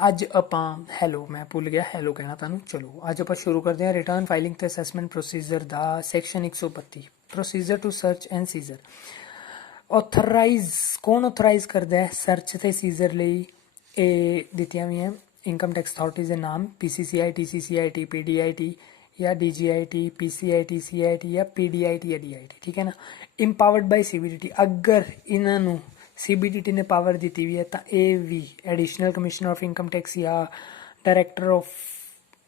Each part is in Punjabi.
ਅੱਜ ਆਪਾਂ ਹੈਲੋ ਮੈਂ ਭੁੱਲ ਗਿਆ ਹੈਲੋ ਕਹਿਣਾ ਤੁਹਾਨੂੰ। ਚਲੋ ਅੱਜ ਆਪਾਂ ਸ਼ੁਰੂ ਕਰਦੇ ਹਾਂ ਰਿਟਰਨ ਫਾਈਲਿੰਗ ਤੇ ਅਸੈਸਮੈਂਟ ਪ੍ਰੋਸੀਜਰ ਦਾ section 132 procedure to search and seizure. Authorise ਕੌਣ ਆਥੋਰਾਈਜ਼ ਕਰਦਾ ਹੈ ਸਰਚ ਤੇ ਸੀਜ਼ਰ ਲਈ? ਇਹ ਦਿੱਤੀਆਂ ਹੋਈਆਂ ਇਨਕਮ ਟੈਕਸ ਅਥਾਰਟੀਜ਼ ਦੇ ਨਾਮ PCCI TCCIT PDIT या DGIT PCIT CIT या PDIT या DIT, ठीक है ना। ਇੰਪਾਵਰਡ ਬਾਈ CBDT, ਅਗਰ ਇਹਨਾਂ ਨੂੰ CBDT ਨੇ ਪਾਵਰ ਦਿੱਤੀ ਵੀ ਹੈ ਤਾਂ ਇਹ ਵੀ additional commissioner of income tax ਜਾਂ director of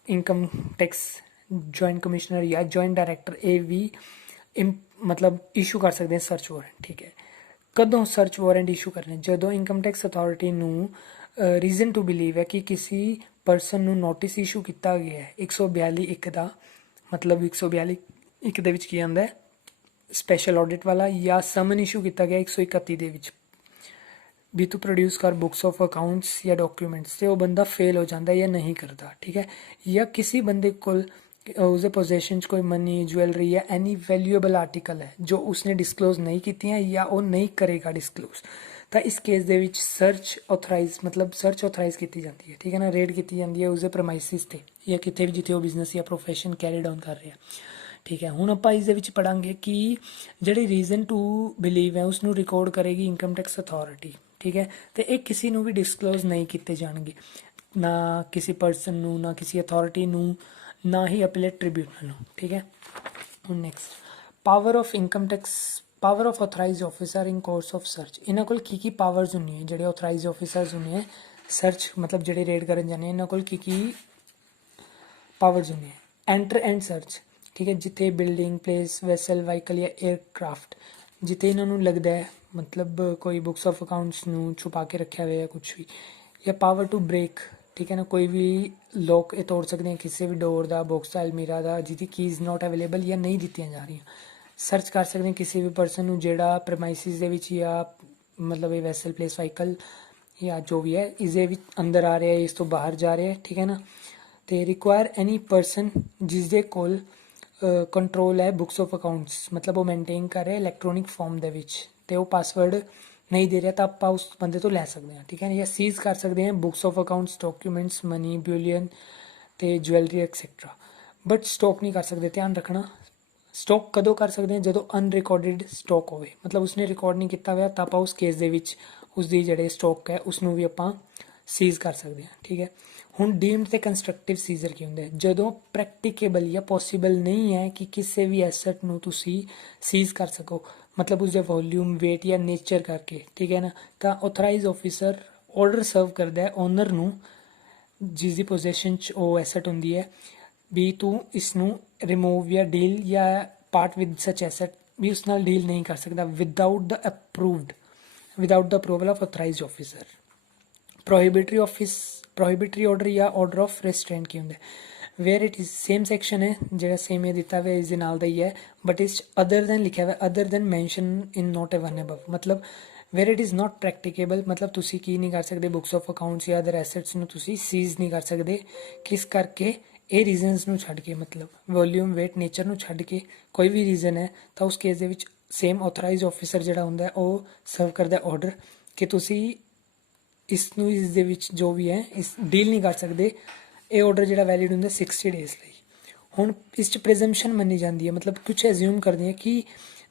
income tax joint commissioner ਜਾਂ ਜੁਆਇੰਟ ਡਾਇਰੈਕਟਰ ਇਹ ਵੀ मतलब ਇਸ਼ੂ ਕਰ ਸਕਦੇ ਸਰਚ ਵਾਰੰਟ, ਠੀਕ ਹੈ। ਕਦੋਂ ਸਰਚ ਵਾਰੰਟ ਇਸ਼ੂ ਕਰਨੇ? ਜਦੋਂ ਇਨਕਮ ਟੈਕਸ ਅਥਾਰਟੀ ਨੂੰ ਰੀਜ਼ਨ ਟੂ ਬਿਲੀਵ ਹੈ ਕਿ ਕਿਸੇ ਪਰਸਨ ਨੂੰ ਨੋਟਿਸ ਇਸ਼ੂ ਕੀਤਾ ਗਿਆ ਹੈ 142(1) ਦਾ, ਮਤਲਬ 142(1) ਦੇ ਵਿੱਚ ਕੀ ਆਉਂਦਾ ਹੈ ਸਪੈਸ਼ਲ ਆਡਿਟ ਵਾਲਾ, ਜਾਂ ਸਮਨ ਇਸ਼ੂ ਕੀਤਾ ਗਿਆ 131 ਦੇ ਵਿੱਚ ਵੀ ਤੂੰ ਪ੍ਰੋਡਿਊਸ ਕਰ ਬੁੱਕਸ ਆਫ ਅਕਾਊਂਟਸ ਜਾਂ ਡਾਕੂਮੈਂਟਸ, ਤੇ ਉਹ ਬੰਦਾ ਫੇਲ ਹੋ ਜਾਂਦਾ ਜਾਂ ਨਹੀਂ ਕਰਦਾ, ਠੀਕ ਹੈ। ਜਾਂ ਕਿਸੇ ਬੰਦੇ ਕੋਲ उसके पोजेशन कोई मनी ज्वेलरी या एनी वैल्यूएबल आर्टिकल है जो उसने डिस्कलोज नहीं कीतियां या वो नहीं करेगा डिस्कलोज, तो इस केस दे विच सर्च ऑथराइज मतलब सर्च ऑथराइज की जाती है, ठीक है ना। रेड की जाती है उसके प्रमाइसिस से या कितने भी जिते वो बिजनेस या प्रोफैशन कैरी डाउन कर रहे हैं, ठीक है। हुण आपां इस दे विच पढ़ांगे कि जिहड़े रीजन टू बिलीव है उसनूं रिकॉर्ड करेगी इनकम टैक्स अथॉरिटी, ठीक है। तो ये किसी नूं भी डिस्कलोज नहीं किए जाएंगे, ना किसी परसन नूं ना किसी अथॉरिटी नूं ना ही अपीलेट ट्रिब्यूनल ਨੂੰ, ठीक है। ਹੁਣ next power of income tax, power of authorised officer in course of search. ਇਹਨਾਂ ਕੋਲ ਕੀ ਪਾਵਰਸ ਹੁੰਦੀਆਂ ਜਿਹੜੇ ਆਥੋਰਾਈਜ਼ਡ ਆਫਿਸਰਸ ਹੁੰਦੇ ਆ ਸਰਚ ਮਤਲਬ ਜਿਹੜੇ ਰੇਡ ਕਰਨ ਜਾਂਦੇ ਇਹਨਾਂ ਕੋਲ ਕੀ ਪਾਵਰਸ ਹੁੰਦੀਆਂ? ਐਂਟਰ ਐਂਡ ਸਰਚ, ਠੀਕ ਹੈ। ਜਿੱਥੇ ਬਿਲਡਿੰਗ ਪਲੇਸ ਵੈਸਲ ਵਾਹੀਕਲ ਜਾਂ 에ਅਰਕ੍ਰਾਫਟ ਜਿੱਥੇ ਇਹਨਾਂ ਨੂੰ ਲੱਗਦਾ ਹੈ ਮਤਲਬ ਕੋਈ ਬੁੱਕਸ ਆਫ ਅਕਾਊਂਟਸ ਨੂੰ ਛੁਪਾ ਕੇ ਰੱਖਿਆ ਹੋਇਆ ਕੁਛ ਵੀ, ਜਾਂ ਪਾਵਰ ਟੂ ਬ੍ਰੇਕ, ठीक है ना। कोई भी लॉक ये तोड़ सकते हैं किसी भी डोर का बॉक्स का अलमीरा का जिसकी कीज़ नॉट अवेलेबल या नहीं दी जा रही। सर्च कर सकते हैं किसी भी परसन को जेड़ा प्रमाइसिस दे विच या मतलब ये वैसल प्लेस वाहीकल या जो भी है इसके अंदर आ रहा है इस तो बाहर जा रहा है, ठीक है ना। तो रिक्वायर एनी परसन जिसके कोल कंट्रोल है बुक्स ऑफ अकाउंट्स मतलब वो मेनटेन कर रहे इलैक्ट्रॉनिक फॉर्म दे विच ते वो पासवर्ड नहीं दे रहा तो आप उस बंदे तो लै सकते हैं, ठीक है। या सीज कर सकते हैं books of accounts documents money Boolean ते ज्वैलरी एक्सैक्ट्रा, बट स्टॉक नहीं कर सकते। ध्यान रखना स्टॉक कदों कर सकते हैं जो अनरिकॉर्डिड स्टॉक हो मतलब उसने रिकॉर्ड नहीं किया हुआ तो आप उस केस दे विच उसकी जिहड़े स्टॉक है उसनों भी आप सीज कर सकते हैं, ठीक है। हुण डीम्ड ते कंस्ट्रक्टिव सीजर की होंगे जो प्रैक्टिकेबल या पॉसीबल नहीं है कि किसी भी एसट नूं तुसीं सीज कर सको मतलब उसके वॉल्यूम वेट या नेचर करके, ठीक है ना। तो ऑथराइज ऑफिसर ऑर्डर सर्व करता है ओनर नूं जिसकी पोजेशन च वो एसट होंदी है भी तू इसनूं रिमूव या डील या पार्ट विद सच एसट भी उस नाल डील नहीं कर सकता without the approval of authorise officer. Prohibitory order या ऑर्डर ऑफ रेस्ट्रेंट की होंगे where it is same section है जो सेम ये दिता हुआ इस नाल दा ही है बट इस अदर दैन लिखा हुआ other than mention in not a one above मतलब where it is not practicable मतलब तुसी की नहीं कर सकते बुक्स ऑफ अकाउंट्स या अदर एसेट्स नूं तुसी सीज नहीं कर सकते किस करके ये रीजनस नूं छड्ड के मतलब वॉल्यूम वेट नेचर नूं छड्ड के कोई भी रीजन है तो उस केस दे विच सेम ऑथराइज ऑफिसर जिहड़ा हुंदा है वो सर्व करदा ऑर्डर कि तुसी इसनूं इस दे विच जो भी है इस डील नहीं कर सकते। ये ऑर्डर जो वैलिड होंगे 60 डेज ਲਈ। ਹੁਣ ਇਸ 'ਚ प्रिजम्पशन ਮੰਨੀ ਜਾਂਦੀ ਹੈ मतलब कुछ एज्यूम करते हैं कि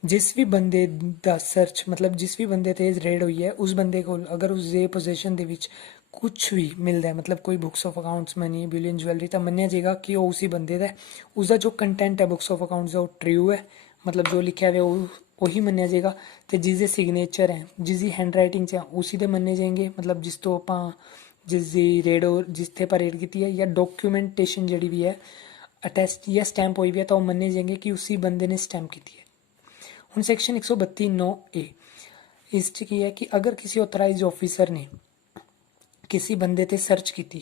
जिस भी बंदे ਦਾ सर्च मतलब जिस भी बंदे ते रेड हुई है उस बंदे को अगर उसके पोजेशन ਦੇ ਵਿੱਚ कुछ भी मिलता है मतलब कोई books of accounts money bullion jewellery तो मन्निया जाएगा कि वो उसी बंदे का उसका जो कंटेंट है बुक्स ऑफ अकाउंट्स का वो ट्रू है मतलब जो लिखा हुआ है वही मन्निया जाएगा। तो जिसके सिग्नेचर हैं जिसकी हैंड राइटिंग से उसी दे मन्ने जाएंगे मतलब जिस तो आप जिसकी रेड जिथे पर रेड की है या डॉक्यूमेंटेशन जी भी है अटैस्ट या स्टैंप हुई भी है तो वो मन्ने जाएंगे कि उसी बंदे ने स्टैंप की है। हुण सैक्शन 132(9)(a) इस की है कि अगर किसी ऑथराइज ऑफिसर ने किसी बंदे ते सर्च की है,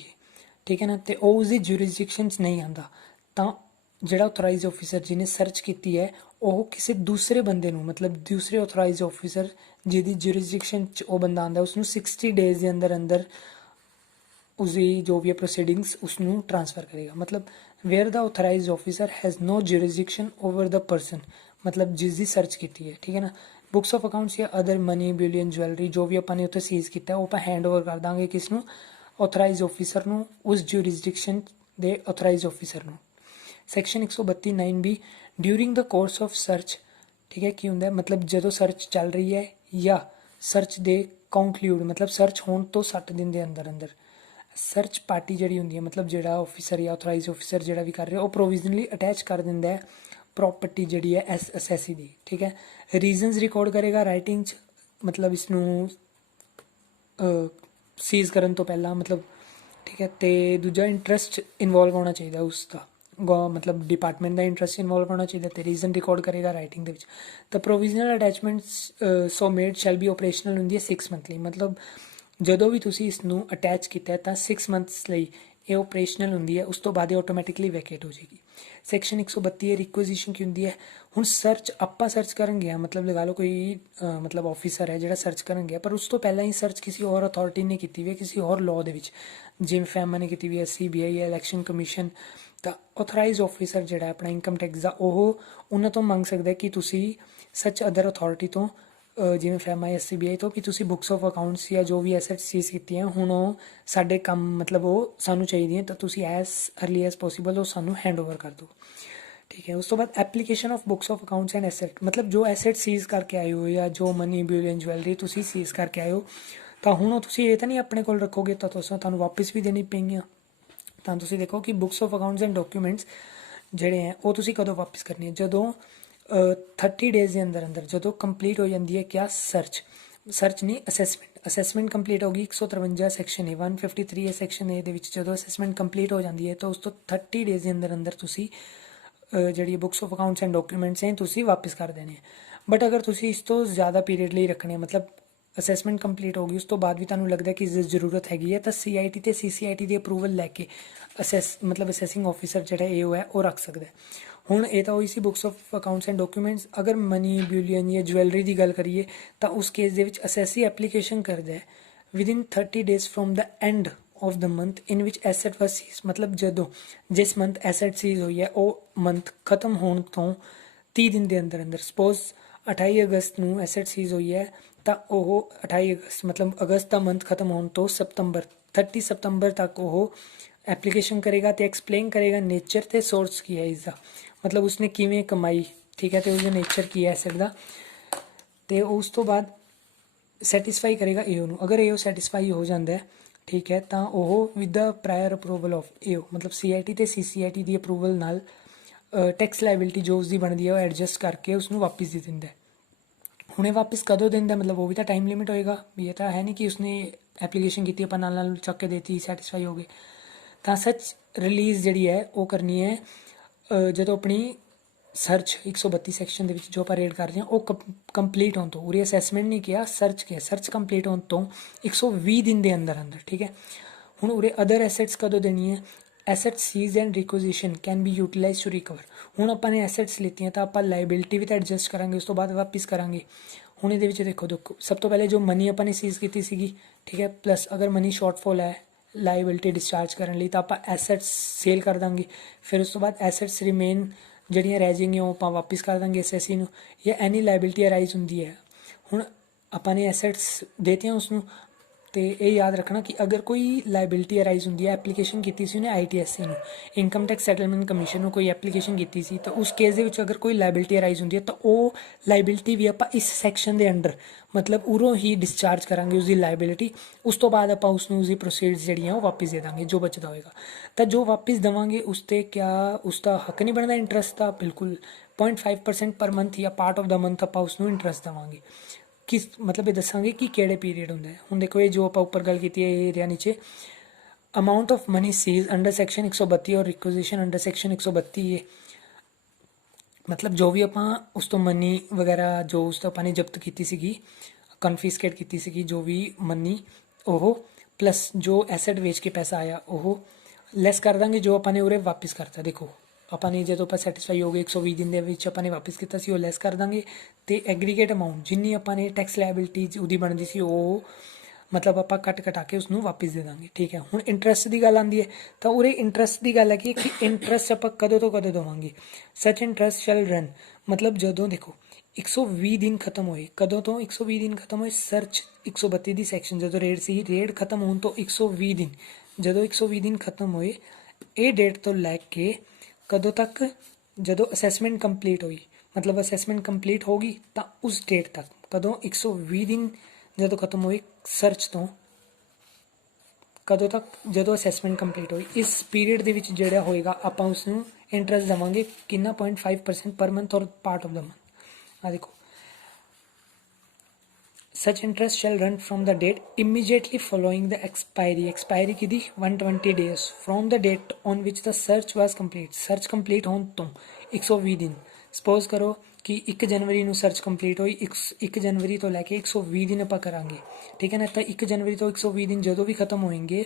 ठीक है ना, तो वो उसकी ज्यूरिसडिक्शन नहीं आता तो जिहड़ा ऑथराइज ऑफिसर जिन्हें सर्च की है वो किसी दूसरे बंदे नूं मतलब दूसरे ऑथराइज ऑफिसर जिहदी ज्यूरिसडिक्शन वो बंदा आंदा उसनूं 60 डेज के अंदर अंदर उसकी जो भी है प्रोसीडिंग्स उसनूं ट्रांसफर करेगा मतलब where the authorise officer has no jurisdiction over the person मतलब जिसकी सर्च की है, ठीक है ना। बुक्स ऑफ अकाउंट्स या अदर मनी बिलियन ज्वैलरी जो भी अपने उत्ते सीज किया वो आप हैंड ओवर कर देंगे किसनूं ਆਥੋਰਾਈਜ਼ ਆਫੀਸਰ ਨੂੰ, ਉਸ ਜੂਰਿਸਡਿਕਸ਼ਨ ਦੇ ਆਥੋਰਾਈਜ਼ ਆਫੀਸਰ ਨੂੰ। Section 132(9)B during the course of search, ਠੀਕ ਹੈ, ਕੀ ਹੁੰਦਾ ਹੈ, ਮਤਲਬ ਜਦੋਂ ਸਰਚ ਚੱਲ ਰਹੀ ਹੈ ਜਾਂ ਸਰਚ ਦੇ ਕੰਕਲੂਡ ਮਤਲਬ ਸਰਚ ਹੋਣ ਤੋਂ 60 ਦਿਨ ਦੇ ਅੰਦਰ ਅੰਦਰ ਸਰਚ ਪਾਰਟੀ ਜਿਹੜੀ ਹੁੰਦੀ ਹੈ, ਮਤਲਬ ਜਿਹੜਾ ਆਫੀਸਰ ਜਾਂ ਆਥੋਰਾਈਜ਼ ਆਫੀਸਰ ਜਿਹੜਾ ਵੀ ਕਰ ਰਿਹਾ, ਉਹ ਪ੍ਰੋਵੀਜ਼ਨਲੀ ਅਟੈਚ ਕਰ ਦਿੰਦਾ ਹੈ ਪ੍ਰੋਪਰਟੀ ਜਿਹੜੀ ਹੈ ਅਸੈਸੀ ਦੀ, ਠੀਕ ਹੈ। ਰੀਜ਼ਨਸ ਰਿਕਾਰਡ ਕਰੇਗਾ ਰਾਈਟਿੰਗ 'ਚ, ਮਤਲਬ ਇਸ ਨੂੰ ਸੀਜ਼ ਕਰਨ ਤੋਂ ਪਹਿਲਾਂ, ਮਤਲਬ ਠੀਕ ਹੈ। ਤੇ ਦੂਜਾ ਇੰਟਰਸਟ ਇਨਵੋਲਵ ਹੋਣਾ ਚਾਹੀਦਾ ਉਸ ਦਾ, ਮਤਲਬ ਡਿਪਾਰਟਮੈਂਟ ਦਾ ਇੰਟਰਸਟ ਇਨਵੋਲਵ ਹੋਣਾ ਚਾਹੀਦਾ, ਤੇ ਰੀਜ਼ਨ ਰਿਕਾਰਡ ਕਰੇਗਾ ਰਾਈਟਿੰਗ ਦੇ ਵਿੱਚ। ਤਾਂ ਪ੍ਰੋਵੀਜ਼ਨਲ ਅਟੈਚਮੈਂਟਸ ਸੋ ਮੇਡ ਸ਼ੈਲ ਬੀ ਆਪਰੇਸ਼ਨਲ ਹੁੰਦੀ ਹੈ 6 ਮੰਥਲੀ, ਮਤਲਬ ਜਦੋਂ ਵੀ ਤੁਸੀਂ ਇਸ ਨੂੰ ਅਟੈਚ ਕੀਤਾ ਤਾਂ 6 ਮੰਥਸ ਲਈ ਇਹ ਆਪਰੇਸ਼ਨਲ ਹੁੰਦੀ ਹੈ, ਉਸ ਤੋਂ ਬਾਅਦ ਇਹ ਆਟੋਮੈਟਿਕਲੀ ਵੈਕੇਟ ਹੋ ਜਾਏਗੀ। ਸੈਕਸ਼ਨ 132 ਰਿਕੁਇਜ਼ੀਸ਼ਨ ਕੀ ਹੁੰਦੀ ਹੈ, ਹੁਣ ਸਰਚ ਆਪਾਂ ਸਰਚ ਕਰਨ ਗਿਆ, ਮਤਲਬ ਲਗਾ ਲਓ ਕੋਈ ਮਤਲਬ ਆਫੀਸਰ ਹੈ ਜਿਹੜਾ ਸਰਚ ਕਰਨ ਗਿਆ, ਪਰ ਉਸ ਤੋਂ ਪਹਿਲਾਂ ਹੀ ਸਰਚ ਕਿਸੇ ਹੋਰ ਅਥਾਰਟੀ ਨੇ ਕੀਤੀ ਵੀ ਹੈ, ਕਿਸੇ ਹੋਰ ਲਾਅ ਦੇ ਵਿੱਚ, ਜਿਵੇਂ ਫੈਮਾ ਨੇ ਕੀਤੀ ਵੀ ਹੈ, CBI ਹੈ, ਇਲੈਕਸ਼ਨ ਕਮਿਸ਼ਨ। ਤਾਂ ਆਥੋਰਾਈਜ਼ ਆਫੀਸਰ ਜਿਹੜਾ ਆਪਣਾ ਇਨਕਮ ਟੈਕਸ ਦਾ, ਉਹ ਉਹਨਾਂ ਤੋਂ ਮੰਗ ਸਕਦਾ ਕਿ ਤੁਸੀਂ ਸੱਚ ਅਦਰ ਅਥਾਰਟੀ ਤੋਂ, ਜਿਵੇਂ ਫੈਮਾ ਜਾਂ CBI ਤੋਂ, ਕਿ ਤੁਸੀਂ ਬੁੱਕਸ ਆਫ ਅਕਾਊਂਟਸ ਜਾਂ ਜੋ ਵੀ ਐਸੈਟ ਸੀਜ਼ ਕੀਤੀਆਂ ਹੁਣ ਉਹ ਸਾਡੇ ਕੰਮ ਮਤਲਬ ਉਹ ਸਾਨੂੰ ਚਾਹੀਦੀਆਂ, ਤਾਂ ਤੁਸੀਂ ਐਸ ਅਰਲੀ ਐਸ ਪੋਸੀਬਲ ਉਹ ਸਾਨੂੰ ਹੈਂਡ ਓਵਰ ਕਰ ਦਿਓ, ਠੀਕ ਹੈ। ਉਸ ਤੋਂ ਬਾਅਦ application of books of accounts and asset, ਮਤਲਬ ਜੋ ਐਸੈਟ ਸੀਜ਼ ਕਰਕੇ ਆਏ ਹੋ ਜਾਂ ਜੋ ਮਨੀ ਬਿਲੀਅਨ ਜਵੈਲਰੀ ਤੁਸੀਂ ਸੀਜ਼ ਕਰਕੇ ਆਏ ਹੋ, ਤਾਂ ਹੁਣ ਉਹ ਤੁਸੀਂ ਇਹ ਤਾਂ ਨਹੀਂ ਆਪਣੇ ਕੋਲ ਰੱਖੋਗੇ ਤਾਂ ਤੁਹਾਨੂੰ ਵਾਪਸ ਵੀ ਦੇਣੀ ਪਏਗੀਆਂ। ਤਾਂ ਤੁਸੀਂ ਦੇਖੋ ਕਿ books of accounts and documents ਜਿਹੜੇ ਹੈ ਉਹ ਤੁਸੀਂ ਕਦੋਂ ਵਾਪਸ ਕਰਨੀ ਹੈ, ਜਦੋਂ 30 ਡੇਜ਼ ਦੇ ਅੰਦਰ ਅੰਦਰ, ਜਦੋਂ ਕੰਪਲੀਟ ਹੋ ਜਾਂਦੀ ਹੈ ਕਿਆ ਸਰਚ ਨਹੀਂ ਅਸੈਸਮੈਂਟ ਕੰਪਲੀਟ ਹੋ ਗਈ 153 ਸੈਕਸ਼ਨ A 153 ਸੈਕਸ਼ਨ A ਦੇ ਵਿੱਚ ਜਦੋਂ ਅਸੈਸਮੈਂਟ ਕੰਪਲੀਟ ਹੋ ਜਾਂਦੀ ਹੈ ਤਾਂ ਉਸ ਤੋਂ 30 ਡੇਜ਼ ਦੇ ਅੰਦਰ ਅੰਦਰ ਤੁਸੀਂ ਜਿਹੜੀ books of accounts and documents ਹੈ ਤੁਸੀਂ ਵਾਪਸ ਕਰ ਦੇਣੇ ਹੈ। ਬਟ ਅਗਰ ਤੁਸੀਂ ਇਸ ਤੋਂ ਜ਼ਿਆਦਾ ਪੀਰੀਅਡ ਲਈ ਰੱਖਣੇ, ਮਤਲਬ ਅਸੈਸਮੈਂਟ ਕੰਪਲੀਟ ਹੋ ਗਈ ਉਸ ਤੋਂ ਬਾਅਦ ਵੀ ਤੁਹਾਨੂੰ ਲੱਗਦਾ ਕਿ ਇਸ ਦੀ ਜ਼ਰੂਰਤ ਹੈਗੀ ਹੈ, ਤਾਂ CIT ਤੇ CCIT ਦੀ ਅਪਰੂਵਲ ਲੈ ਕੇ ਮਤਲਬ ਅਸੈਸਿੰਗ ਆਫੀਸਰ ਜਿਹੜਾ AO ਹੈ ਉਹ ਰੱਖ ਸਕਦਾ। ਹੁਣ ਇਹ ਤਾਂ ਹੋਈ ਸੀ books of accounts and documents. ਅਗਰ ਮਨੀ ਬਿਲੀਅਨ ਜਾਂ ਜਵੈਲਰੀ ਦੀ ਗੱਲ ਕਰੀਏ ਤਾਂ ਉਸ ਕੇਸ ਦੇ ਵਿੱਚ ਅਸੈਸੀ ਐਪਲੀਕੇਸ਼ਨ ਕਰਦਾ ਹੈ within 30 days from the end of the month in which asset was seized, ਮਤਲਬ ਜਦੋਂ ਜਿਸ ਮੰਥ ਐਸੈਟ ਸੀਜ਼ ਹੋਈ ਹੈ ਉਹ ਮੰਥ ਖਤਮ ਹੋਣ ਤੋਂ 30 ਦਿਨ ਦੇ ਅੰਦਰ ਅੰਦਰ। ਸਪੋਜ਼ 28 ਅਗਸਤ ਨੂੰ ਐਸੈਟ ਸੀਜ਼ ਹੋਈ ਹੈ ਤਾਂ ਉਹ 28 ਅਗਸਤ ਮਤਲਬ ਅਗਸਤ ਦਾ ਮੰਥ ਖਤਮ ਹੋਣ ਤੋਂ 30 ਸਤੰਬਰ ਤੱਕ ਉਹ ਐਪਲੀਕੇਸ਼ਨ ਕਰੇਗਾ ਤੇ ਐਕਸਪਲੇਨ ਕਰੇਗਾ ਨੇਚਰ ਤੇ ਸੋਰਸ ਕੀ ਹੈ ਇਸ ਦਾ, ਮਤਲਬ ਉਸਨੇ ਕਿਵੇਂ ਕਮਾਈ, ਠੀਕ ਹੈ, ਤੇ ਉਸਦਾ ਨੇਚਰ ਕੀ ਹੈ ਐਸੈਟ ਦਾ, ਤੇ ਉਸ ਤੋਂ ਬਾਅਦ ਸੈਟੀਸਫਾਈ ਕਰੇਗਾ AO ਨੂੰ। ਅਗਰ AO ਸੈਟੀਸਫਾਈ ਹੋ ਜਾਂਦਾ ਹੈ, ਠੀਕ ਹੈ, ਤਾਂ ਉਹ with the prior approval of AO ਮਤਲਬ CIT ਤੇ CCIT ਦੀ ਅਪਰੂਵਲ ਨਾਲ ਟੈਕਸ ਲਾਇਬਿਲਿਟੀ ਜੋ ਉਸਦੀ ਬਣਦੀ ਹੈ ਉਹ ਐਡਜਸਟ ਕਰਕੇ ਉਸਨੂੰ ਵਾਪਸ ਦੇ ਦਿੰਦਾ। ਹੁਣ ਇਹ ਵਾਪਸ ਕਦੋਂ ਦਿੰਦਾ, ਮਤਲਬ ਉਹ ਵੀ ਤਾਂ ਟਾਈਮ ਲਿਮਿਟ ਹੋਏਗਾ ਵੀ, ਇਹ ਤਾਂ ਹੈ ਨਹੀਂ ਕਿ ਉਸਨੇ ਐਪਲੀਕੇਸ਼ਨ ਕੀਤੀ ਆਪਾਂ ਨਾਲ ਨਾਲ ਚੱਕ ਕੇ ਦੇਤੀ ਸੈਟੀਸਫਾਈ ਹੋ ਗਏ। ਤਾਂ ਸੱਚ ਰਿਲੀਜ਼ ਜਿਹੜੀ ਹੈ ਉਹ ਕਰਨੀ ਹੈ ਜਦੋਂ ਆਪਣੀ ਸਰਚ 132 ਸੈਕਸ਼ਨ ਦੇ ਵਿੱਚ ਜੋ ਆਪਾਂ ਰੇਡ ਕਰ ਰਹੇ ਹਾਂ ਉਹ ਕੰਪਲੀਟ ਹੋਣ ਤੋਂ, ਉਰੇ ਅਸੈਸਮੈਂਟ ਨਹੀਂ ਕਿਹਾ ਸਰਚ ਕਿਹਾ, ਸਰਚ ਕੰਪਲੀਟ ਹੋਣ ਤੋਂ 120 ਦਿਨ ਦੇ ਅੰਦਰ ਅੰਦਰ, ਠੀਕ ਹੈ। ਹੁਣ ਉਰੇ ਅਦਰ ਐਸੈਟਸ ਕਦੋਂ ਦੇਣੀ ਹੈ, asset seize and requisition can be utilise to recover. ਹੁਣ ਆਪਾਂ ਨੇ ਐਸੈਟਸ ਲਿੱਤੀਆਂ ਤਾਂ ਆਪਾਂ ਲਾਇਬਿਲਿਟੀ ਵੀ ਤਾਂ ਐਡਜਸਟ ਕਰਾਂਗੇ, ਉਸ ਤੋਂ ਬਾਅਦ ਵਾਪਿਸ ਕਰਾਂਗੇ। ਹੁਣ ਇਹਦੇ ਵਿੱਚ ਦੇਖੋ ਸਭ ਤੋਂ ਪਹਿਲੇ ਜੋ ਮਨੀ ਆਪਾਂ ਨੇ ਸੀਜ਼ ਕੀਤੀ ਸੀਗੀ, ਠੀਕ ਹੈ, ਪਲੱਸ ਅਗਰ ਮਨੀ ਸ਼ਾਰਟਫਾਲ ਹੈ ਲਾਇਬਿਲਿਟੀ ਡਿਸਚਾਰਜ ਕਰਨ ਲਈ ਤਾਂ ਆਪਾਂ ਐਸੈਟਸ ਸੇਲ ਕਰ ਦਾਂਗੇ। ਫਿਰ ਉਸ ਤੋਂ ਬਾਅਦ ਐਸੈਟਸ ਰਿਮੇਨ ਜਿਹੜੀਆਂ ਰਹਿ ਜਾਏਗੀਆਂ ਉਹ ਆਪਾਂ ਵਾਪਿਸ ਕਰ ਦਾਂਗੇ SSC ਨੂੰ, ਜਾਂ ਐਨੀ ਲਾਇਬਿਲਿਟੀ ਅਰਾਈਜ਼ ਹੁੰਦੀ ਹੈ। ਹੁਣ ਆਪਾਂ ਨੇ ਐਸੈਟਸ ਦੇਤੀਆਂ ਉਸਨੂੰ, ਤੇ ਇਹ ਯਾਦ ਰੱਖਣਾ ਕਿ ਅਗਰ ਕੋਈ ਲਾਇਬਿਲਿਟੀ ਅਰਾਈਜ਼ ਹੁੰਦੀ ਹੈ, ਐਪਲੀਕੇਸ਼ਨ ਕੀਤੀ ਸੀ ਉਹਨੇ ITSC ਨੂੰ, ਇਨਕਮ ਟੈਕਸ ਸੈਟਲਮੈਂਟ ਕਮਿਸ਼ਨ ਨੂੰ ਕੋਈ ਐਪਲੀਕੇਸ਼ਨ ਕੀਤੀ ਸੀ, ਤਾਂ ਉਸ ਕੇਸ ਦੇ ਵਿੱਚ ਅਗਰ ਕੋਈ ਲਾਇਬਿਲਿਟੀ ਅਰਾਈਜ਼ ਹੁੰਦੀ ਹੈ ਤਾਂ ਉਹ ਲਾਇਬਿਲਿਟੀ ਵੀ ਆਪਾਂ ਇਸ ਸੈਕਸ਼ਨ ਦੇ ਅੰਡਰ ਮਤਲਬ ਉਰੋਂ ਹੀ ਡਿਸਚਾਰਜ ਕਰਾਂਗੇ ਉਸਦੀ ਲਾਇਬਿਲਿਟੀ। ਉਸ ਤੋਂ ਬਾਅਦ ਆਪਾਂ ਉਸਨੂੰ ਉਸਦੀ ਪ੍ਰੋਸੀਡਸ ਜਿਹੜੀਆਂ ਉਹ ਵਾਪਿਸ ਦੇ ਦਾਂਗੇ ਜੋ ਬਚਦਾ ਹੋਏਗਾ। ਤਾਂ ਜੋ ਵਾਪਿਸ ਦੇਵਾਂਗੇ ਉਸ 'ਤੇ ਕਿਆ ਉਸਦਾ ਹੱਕ ਨਹੀਂ ਬਣਦਾ ਇੰਟਰਸਟ ਦਾ, ਬਿਲਕੁਲ 0.5% ਪਰ ਮੰਥ ਜਾਂ ਪਾਰਟ ਆਫ ਦਾ ਮੰਥ ਆਪਾਂ ਉਸਨੂੰ ਇੰਟਰਸਟ ਦੇਵਾਂਗੇ। ਕਿਸ ਮਤਲਬ ਇਹ ਦੱਸਾਂਗੇ ਕਿ ਕਿਹੜੇ ਪੀਰੀਅਡ ਹੁੰਦਾ ਹੈ। ਹੁਣ ਦੇਖੋ ਇਹ ਜੋ ਆਪਾਂ ਉੱਪਰ ਗੱਲ ਕੀਤੀ ਹੈ ਇਹ ਏਰੀਆ ਨੀਚੇ amount of money seized under section 132 ਔਰ ਰਿਕੁਇਜ਼ੀਸ਼ਨ ਅੰਡਰ ਸੈਕਸ਼ਨ 132A, ਮਤਲਬ ਜੋ ਵੀ ਆਪਾਂ ਉਸ ਤੋਂ ਮਨੀ ਵਗੈਰਾ ਜੋ ਉਸ ਤੋਂ ਆਪਾਂ ਨੇ ਜ਼ਬਤ ਕੀਤੀ ਸੀਗੀ, ਕਨਫਿਸਕੇਟ ਕੀਤੀ ਸੀਗੀ ਜੋ ਵੀ ਮਨੀ, ਉਹ ਪਲੱਸ ਜੋ ਐਸੈਟ ਵੇਚ ਕੇ ਪੈਸਾ ਆਇਆ ਉਹ ਲੈਸ ਕਰ ਦਾਂਗੇ ਜੋ ਆਪਾਂ ਨੇ ਉਰੇ ਵਾਪਿਸ ਕਰਤਾ। ਦੇਖੋ ਆਪਾਂ ਨੇ ਜਦੋਂ ਆਪਾਂ ਸੈਟੀਸਫਾਈ ਹੋ ਗਏ 120 ਦਿਨ ਦੇ ਵਿੱਚ ਆਪਾਂ ਨੇ ਵਾਪਿਸ ਕੀਤਾ ਸੀ ਉਹ ਲੈਸ ਕਰ ਦਾਂਗੇ, ਤੇ ਐਗਰੀਗੇਟ ਅਮਾਊਂਟ ਜਿੰਨੀ ਆਪਾਂ ਨੇ ਟੈਕਸ ਲਾਇਬਿਲਿਟੀ ਉਹਦੀ ਬਣਦੀ ਸੀ ਉਹ ਮਤਲਬ ਆਪਾਂ ਕੱਟ ਕਟਾ ਕੇ ਉਸਨੂੰ ਵਾਪਿਸ ਦੇ ਦਾਂਗੇ, ਠੀਕ ਹੈ। ਹੁਣ ਇੰਟਰਸਟ ਦੀ ਗੱਲ ਆਉਂਦੀ ਹੈ ਤਾਂ ਉਰੇ ਇੰਟਰਸਟ ਦੀ ਗੱਲ ਹੈ ਕਿ ਇੰਟਰਸਟ ਆਪਾਂ ਕਦੋਂ ਤੋਂ ਕਦੋਂ ਦੇਵਾਂਗੇ। ਸੱਚ ਇੰਟਰਸਟ ਸ਼ੈਲ ਰਨ, ਮਤਲਬ ਜਦੋਂ ਦੇਖੋ 120 ਦਿਨ ਖਤਮ ਹੋਏ। ਕਦੋਂ ਤੋਂ 120 ਦਿਨ ਖਤਮ ਹੋਏ? ਸਰਚ 132 ਦੀ ਸੈਕਸ਼ਨ ਜਦੋਂ ਰੇਡ ਸੀ, ਰੇਡ ਖਤਮ ਹੋਣ ਤੋਂ 120 ਦਿਨ, ਜਦੋਂ 120 ਦਿਨ ਖਤਮ ਹੋਏ ਇਹ ਡੇਟ ਤੋਂ ਲੈ ਕੇ ਕਦੋਂ ਤੱਕ? ਜਦੋਂ ਅਸੈਸਮੈਂਟ ਕੰਪਲੀਟ ਹੋਈ, ਮਤਲਬ ਅਸੈਸਮੈਂਟ ਕੰਪਲੀਟ ਹੋ ਗਈ ਤਾਂ ਉਸ ਡੇਟ ਤੱਕ। ਕਦੋਂ? 120 ਦਿਨ ਜਦੋਂ ਖਤਮ ਹੋਏ ਸਰਚ ਤੋਂ ਕਦੋਂ ਤੱਕ? ਜਦੋਂ ਅਸੈਸਮੈਂਟ ਕੰਪਲੀਟ ਹੋਈ। ਇਸ ਪੀਰੀਅਡ ਦੇ ਵਿੱਚ ਜਿਹੜਾ ਹੋਏਗਾ ਆਪਾਂ ਉਸ ਨੂੰ ਇੰਟਰਸਟ ਦੇਵਾਂਗੇ ਕਿੰਨਾ? 0.5% ਪਰ ਮੰਥ ਔਰ ਪਾਰਟ ਆਫ ਦਾ ਮੰਥ। ਆ ਦੇਖੋ, such interest shall run from the date immediately following the expiry ਕਿਹਦੀ? 120 days from the date on which the search was complete। Search complete ਹੋਣ ਤੋਂ 120 ਦਿਨ। ਸਪੋਜ਼ ਕਰੋ ਕਿ 1 ਜਨਵਰੀ ਨੂੰ ਸਰਚ ਕੰਪਲੀਟ ਹੋਈ, 1 ਜਨਵਰੀ ਤੋਂ ਲੈ ਕੇ 120 ਦਿਨ ਆਪਾਂ ਕਰਾਂਗੇ, ਠੀਕ ਹੈ ਨਾ। ਤਾਂ 1 ਜਨਵਰੀ ਤੋਂ 120 ਦਿਨ ਜਦੋਂ ਵੀ ਖਤਮ ਹੋਣਗੇ,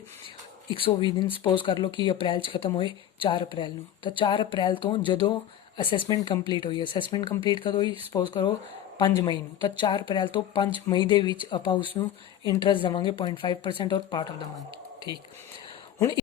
120 ਦਿਨ ਸਪੋਜ਼ ਕਰ ਲਓ ਕਿ ਅਪ੍ਰੈਲ 'ਚ ਖਤਮ ਹੋਏ, 4 ਅਪ੍ਰੈਲ ਨੂੰ। ਤਾਂ 4 ਅਪ੍ਰੈਲ ਤੋਂ ਜਦੋਂ ਅਸੈਸਮੈਂਟ ਕੰਪਲੀਟ ਹੋਈ, ਅਸੈਸਮੈਂਟ ਕੰਪਲੀਟ ਕਦੋਂ ਹੋਈ? ਸਪੋਜ਼ ਕਰੋ 5 ਮਈ ਨੂੰ। ਤਾਂ 4 ਅਪ੍ਰੈਲ ਤੋਂ 5 ਮਈ ਦੇ ਵਿੱਚ ਆਪਾਂ ਉਸ ਨੂੰ ਇੰਟਰਸਟ ਦੇਵਾਂਗੇ 0.5% ਔਰ ਪਾਰਟ ਆਫ ਦਾ ਮੰਥ, ਠੀਕ। ਹੁਣ